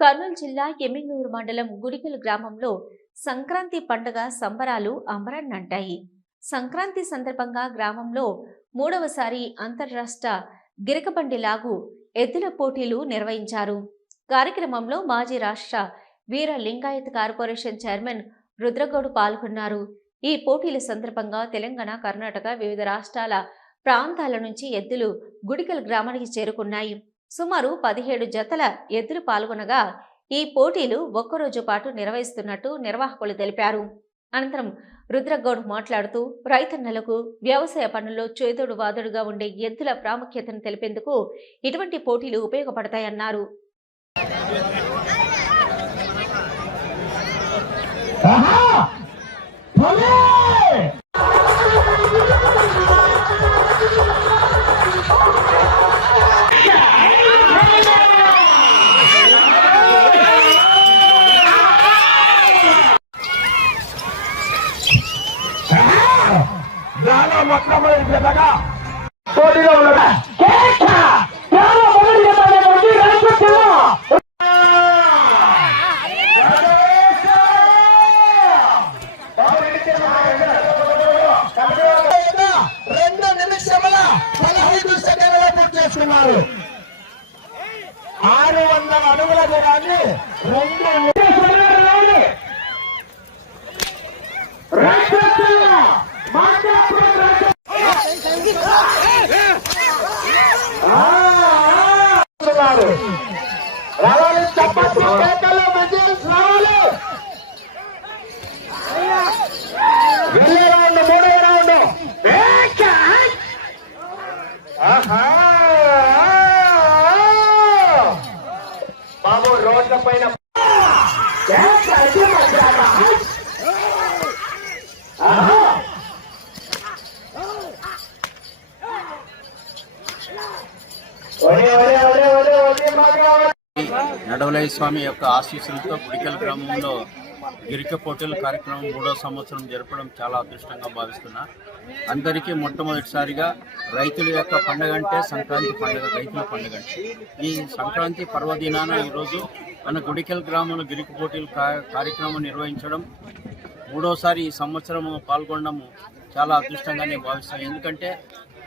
కర్నూలు జిల్లా ఎమ్మిగనూరు మండలం గుడికల్ గ్రామంలో సంక్రాంతి పండుగ సంబరాలు అంబరాన్నంటాయి. సంక్రాంతి సందర్భంగా గ్రామంలో మూడవసారి అంతర్రాష్ట్ర గిరకబండి లాగు ఎద్దుల పోటీలు నిర్వహించారు. కార్యక్రమంలో మాజీ రాష్ట్ర వీర లింగాయత్ కార్పొరేషన్ చైర్మన్ రుద్రగౌడ్ పాల్గొన్నారు. ఈ పోటీల సందర్భంగా తెలంగాణ, కర్ణాటక, వివిధ రాష్ట్రాల ప్రాంతాల నుంచి ఎద్దులు గుడికల్ గ్రామానికి చేరుకున్నాయి. సుమారు 17 జతల ఎద్దులు పాల్గొనగా ఈ పోటీలు ఒక్కరోజు పాటు నిర్వహిస్తున్నట్టు నిర్వాహకులు తెలిపారు. అనంతరం రుద్రగౌడ్ మాట్లాడుతూ రైతన్నలకు వ్యవసాయ పనుల్లో చేదోడు వాదోడుగా ఉండే ఎద్దుల ప్రాముఖ్యతను తెలిపేందుకు ఇటువంటి పోటీలు ఉపయోగపడతాయన్నారు. చేస్తున్నారు 600 అడుగుల దూరాన్ని 2 రావాలి. చప్పట్లు కేకలు విజయస్ రావాలి. వెళ్ళే రౌండ్, 3వ రౌండ్. బాబు రోడ్ల పైన నడవలయ్య స్వామి యొక్క ఆశీస్సులతో గుడికల్ గ్రామంలో గిరిక పోటీల కార్యక్రమం 3వ సంవత్సరం జరపడం చాలా అదృష్టంగా భావిస్తున్నా. అందరికీ మొట్టమొదటిసారిగా రైతుల యొక్క పండుగ అంటే సంక్రాంతి పండుగ, రైతుల పండుగ. ఈ సంక్రాంతి పర్వదినాన ఈరోజు మన గుడికల్ గ్రామంలో గిరిక పోటీల కార్యక్రమం నిర్వహించడం, 3వసారి ఈ సంవత్సరం పాల్గొనడం చాలా అదృష్టంగా నేను భావిస్తాను. ఎందుకంటే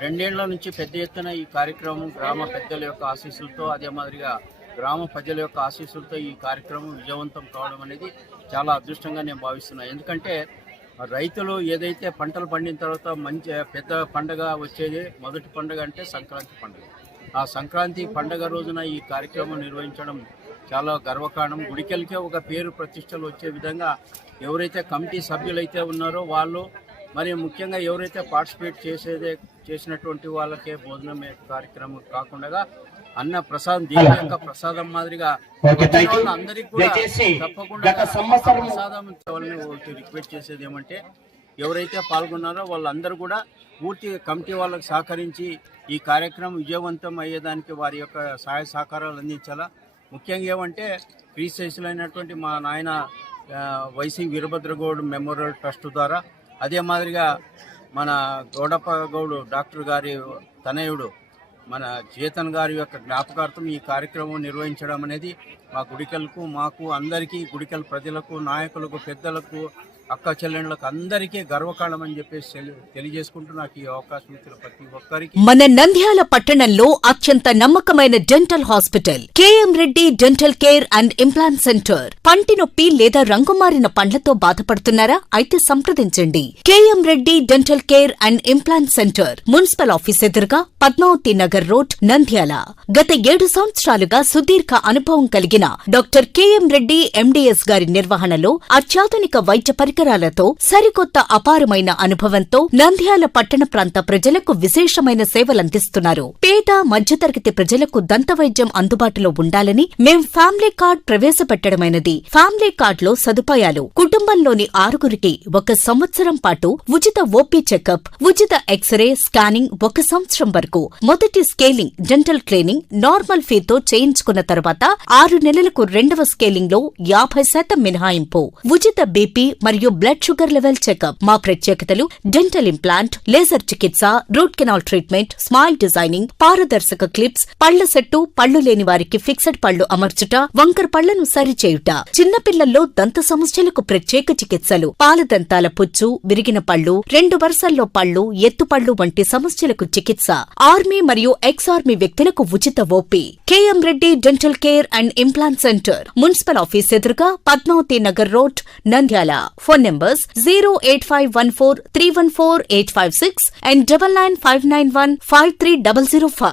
2 ఏళ్ల నుంచి పెద్ద ఎత్తున ఈ కార్యక్రమం గ్రామ పెద్దల యొక్క ఆశీస్సులతో, అదే మాదిరిగా గ్రామ ప్రజల యొక్క ఆశీస్సులతో ఈ కార్యక్రమం విజయవంతం కావడం అనేది చాలా అదృష్టంగా నేను భావిస్తున్నాను. ఎందుకంటే రైతులు ఏదైతే పంటలు పండిన తర్వాత మంచి పెద్ద పండుగ వచ్చేది, మొదటి పండుగ అంటే సంక్రాంతి పండుగ. ఆ సంక్రాంతి పండుగ రోజున ఈ కార్యక్రమం నిర్వహించడం చాలా గర్వకారణం. గుడికెళ్ళకే ఒక పేరు ప్రతిష్టలు వచ్చే విధంగా ఎవరైతే కమిటీ సభ్యులైతే ఉన్నారో వాళ్ళు, మరి ముఖ్యంగా ఎవరైతే పార్టిసిపేట్ చేసినటువంటి వాళ్ళకే భోజనం కార్యక్రమం కాకుండా అన్న ప్రసాదం, దేవుని యొక్క ప్రసాదం మాదిరిగా అందరికీ కూడా తప్పకుండా ప్రసాదం వాళ్ళని రిక్వెస్ట్ చేసేది ఏమంటే, ఎవరైతే పాల్గొన్నారో వాళ్ళందరూ కూడా పూర్తి కమిటీ వాళ్ళకు సహకరించి ఈ కార్యక్రమం విజయవంతం అయ్యేదానికి వారి యొక్క సహాయ సహకారాలు అందించాలా. ముఖ్యంగా ఏమంటే క్రీస్తైసులైనటువంటి మా నాయన వైసీ వీరభద్రగౌడ్ మెమోరియల్ ట్రస్ట్ ద్వారా, అదే మాదిరిగా మన గౌడప్ప గౌడ్ డాక్టర్ గారి తనయుడు మన చేతన్ గారి యొక్క జ్ఞాపకార్థం ఈ కార్యక్రమం నిర్వహించడం అనేది మా గుడికల్కు, మాకు అందరికీ, గుడికల్ ప్రజలకు, నాయకులకు, పెద్దలకు, అక్క చెల్లెళ్ళకు అందరికీ గర్వకారణం అని చెప్పేసి తెలియజేసుకుంటూ నాకు ఈ అవకాశం ఇచ్చిన ప్రతి ఒక్కరికి. మన నంద్యాల పట్టణంలో అత్యంత నమ్మకమైన dental hospital K M Reddy dental care and implant centre. పంటి నొప్పి లేదా రంగుమారిన పండ్లతో బాధపడుతున్నారా? అయితే సంప్రదించండి. K M Reddy dental care and implant centre, municipal office ఎదురుగా, పద్మావతి నగర్ రోడ్, నంద్యాల. గత 7 సంవత్సరాలుగా సుదీర్ఘ అనుభవం కలిగిన డాక్టర్ కేఎం రెడ్డి ఎండీఎస్ గారి నిర్వహణలో అత్యాధునిక వైద్య పరికరాలతో, సరికొత్త అపారమైన అనుభవంతో నంద్యాల పట్టణ ప్రాంత ప్రజలకు విశేషమైన సేవలందిస్తున్నారు. పేద మధ్యతరగతి ప్రజలకు దంతవైద్యం అందుబాటులో ఉండాలని మేం ఫ్యామిలీ కార్డ్ ప్రవేశపెట్టడమైనది. ఫ్యామిలీ కార్డ్ లో సదుపాయాలు: కుటుంబంలోని 6గురికి 1 సంవత్సరం పాటు ఉచిత ఓపీ చెకప్, ఉచిత ఎక్స్రే స్కానింగ్ 1 సంవత్సరం వరకు, మొదటి స్కేలింగ్ డెంటల్ క్లీనింగ్ నార్మల్ ఫీతో చేయించుకున్న తర్వాత 6 నెలలకు 2వ స్కేలింగ్ లో 50% మినహాయింపు, ఉచిత బీపీ మరియు మరియు బ్లడ్ షుగర్ లెవెల్ చెకప్. మా ప్రత్యేకతలు డెంటల్ ఇంప్లాంట్, లేజర్ చికిత్స, root canal treatment, smile designing, పారదర్శక క్లిప్స్, పళ్ల సెట్టు, పళ్లు లేని వారికి ఫిక్సెడ్ పళ్లు అమర్చుట, వంకర పళ్లను సరిచేయుట, చిన్నపిల్లల్లో దంత సమస్యలకు ప్రత్యేక చికిత్సలు, పాలదంతాల పుచ్చు, విరిగిన పళ్లు, 2 వరుసల్లో పళ్లు, ఎత్తుపళ్లు వంటి సమస్యలకు చికిత్స, ఆర్మీ మరియు ఎక్స్ ఆర్మీ వ్యక్తులకు ఉచిత OP. KM Reddy dental care and implant centre, municipal office ఎదురుగా, Padmavathi Nagar road, Nandyal. Phone numbers 08514314856 and 9959153005.